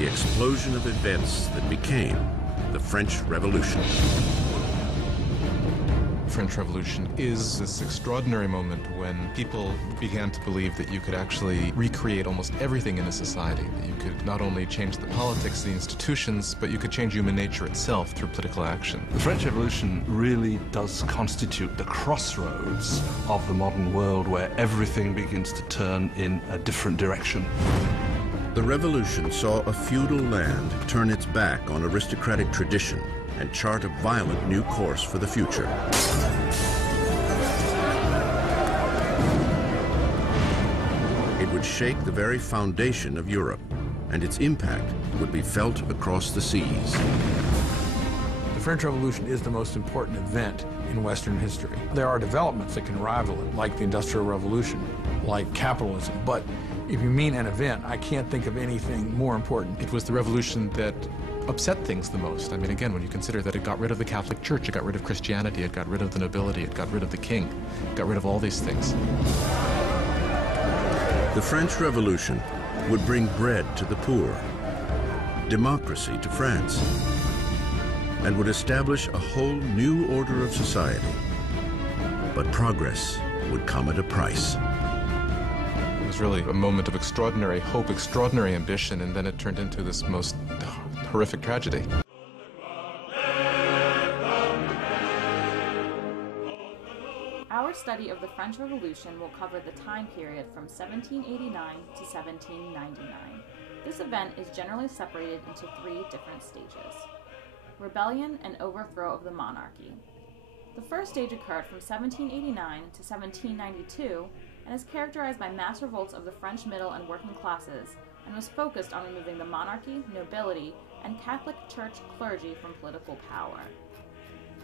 the explosion of events that became the French Revolution. The French Revolution is this extraordinary moment when people began to believe that you could actually recreate almost everything in a society, that you could not only change the politics, the institutions, but you could change human nature itself through political action. The French Revolution really does constitute the crossroads of the modern world where everything begins to turn in a different direction. The revolution saw a feudal land turn its back on aristocratic tradition and chart a violent new course for the future. It would shake the very foundation of Europe, and its impact would be felt across the seas. The French Revolution is the most important event in Western history. There are developments that can rival it, like the Industrial Revolution, like capitalism, but if you mean an event, I can't think of anything more important. It was the revolution that upset things the most. I mean, again, when you consider that it got rid of the Catholic Church, it got rid of Christianity, it got rid of the nobility, it got rid of the king, it got rid of all these things. The French Revolution would bring bread to the poor, democracy to France, and would establish a whole new order of society. But progress would come at a price. It was really a moment of extraordinary hope, extraordinary ambition, and then it turned into this most horrific tragedy. Our study of the French Revolution will cover the time period from 1789 to 1799. This event is generally separated into three different stages: rebellion and overthrow of the monarchy. The first stage occurred from 1789 to 1792 and is characterized by mass revolts of the French middle and working classes, and was focused on removing the monarchy, nobility, and Catholic Church clergy from political power.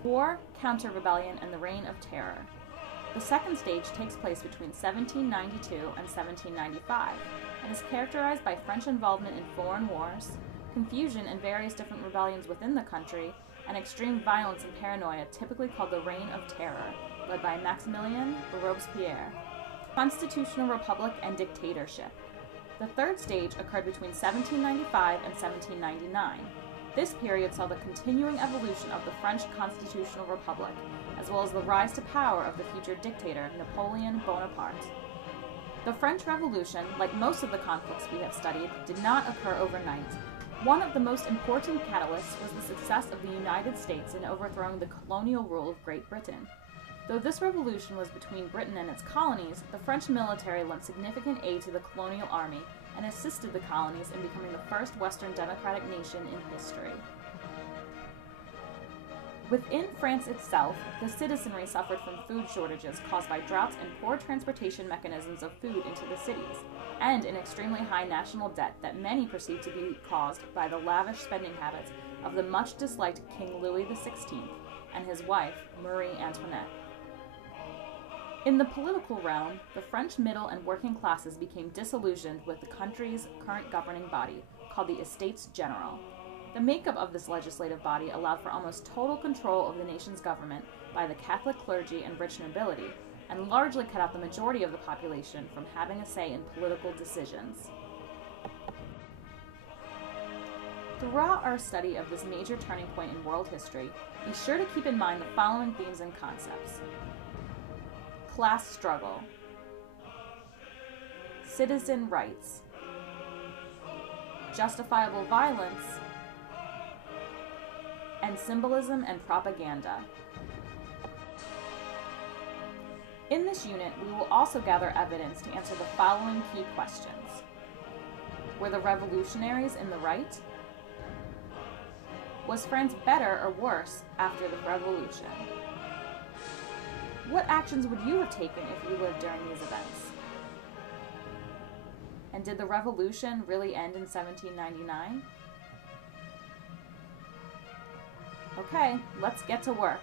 War, counter-rebellion, and the Reign of Terror. The second stage takes place between 1792 and 1795, and is characterized by French involvement in foreign wars, confusion in various different rebellions within the country, and extreme violence and paranoia typically called the Reign of Terror, led by Maximilien Robespierre. Constitutional republic and dictatorship. The third stage occurred between 1795 and 1799. This period saw the continuing evolution of the French constitutional republic, as well as the rise to power of the future dictator Napoleon Bonaparte. The French Revolution, like most of the conflicts we have studied, did not occur overnight. One of the most important catalysts was the success of the United States in overthrowing the colonial rule of Great Britain. Though this revolution was between Britain and its colonies, the French military lent significant aid to the colonial army and assisted the colonies in becoming the first Western democratic nation in history. Within France itself, the citizenry suffered from food shortages caused by droughts and poor transportation mechanisms of food into the cities, and an extremely high national debt that many perceived to be caused by the lavish spending habits of the much disliked King Louis XVI and his wife, Marie Antoinette. In the political realm, the French middle and working classes became disillusioned with the country's current governing body, called the Estates General. The makeup of this legislative body allowed for almost total control of the nation's government by the Catholic clergy and rich nobility, and largely cut out the majority of the population from having a say in political decisions. Throughout our study of this major turning point in world history, be sure to keep in mind the following themes and concepts: class struggle, citizen rights, justifiable violence, and symbolism and propaganda. In this unit, we will also gather evidence to answer the following key questions. Were the revolutionaries in the right? Was France better or worse after the revolution? What actions would you have taken if you lived during these events? And did the revolution really end in 1799? Okay, let's get to work.